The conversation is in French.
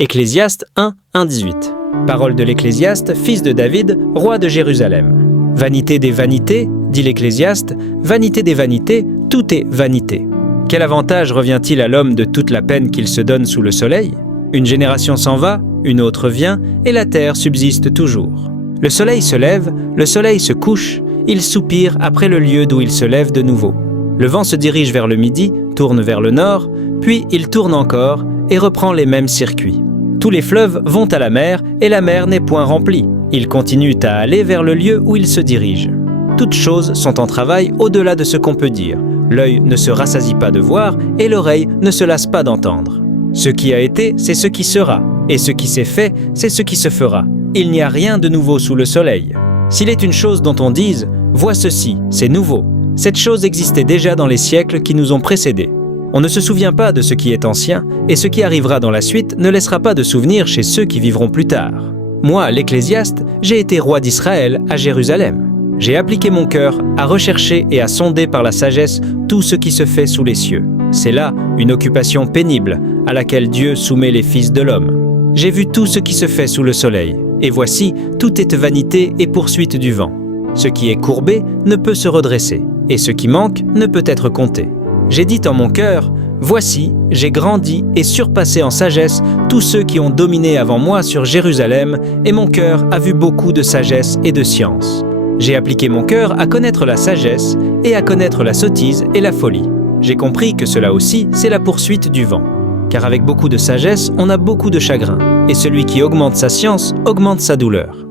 Ecclésiaste 1, 1-18. Parole de l'Ecclésiaste, fils de David, roi de Jérusalem. Vanité des vanités, dit l'Ecclésiaste, vanité des vanités, tout est vanité. Quel avantage revient-il à l'homme de toute la peine qu'il se donne sous le soleil? Une génération s'en va, une autre vient, et la terre subsiste toujours. Le soleil se lève, le soleil se couche, il soupire après le lieu d'où il se lève de nouveau. Le vent se dirige vers le midi, tourne vers le nord, puis il tourne encore et reprend les mêmes circuits. Tous les fleuves vont à la mer et la mer n'est point remplie. Ils continuent à aller vers le lieu où ils se dirigent. Toutes choses sont en travail au-delà de ce qu'on peut dire. L'œil ne se rassasie pas de voir et l'oreille ne se lasse pas d'entendre. Ce qui a été, c'est ce qui sera, et ce qui s'est fait, c'est ce qui se fera. Il n'y a rien de nouveau sous le soleil. S'il est une chose dont on dise « Vois ceci, c'est nouveau », cette chose existait déjà dans les siècles qui nous ont précédés. On ne se souvient pas de ce qui est ancien, et ce qui arrivera dans la suite ne laissera pas de souvenir chez ceux qui vivront plus tard. Moi, l'Ecclésiaste, j'ai été roi d'Israël à Jérusalem. J'ai appliqué mon cœur à rechercher et à sonder par la sagesse tout ce qui se fait sous les cieux. C'est là une occupation pénible à laquelle Dieu soumet les fils de l'homme. J'ai vu tout ce qui se fait sous le soleil, et voici, tout est vanité et poursuite du vent. Ce qui est courbé ne peut se redresser, et ce qui manque ne peut être compté. J'ai dit en mon cœur, voici, j'ai grandi et surpassé en sagesse tous ceux qui ont dominé avant moi sur Jérusalem, et mon cœur a vu beaucoup de sagesse et de science. J'ai appliqué mon cœur à connaître la sagesse et à connaître la sottise et la folie. J'ai compris que cela aussi, c'est la poursuite du vent. Car avec beaucoup de sagesse, on a beaucoup de chagrin, et celui qui augmente sa science augmente sa douleur.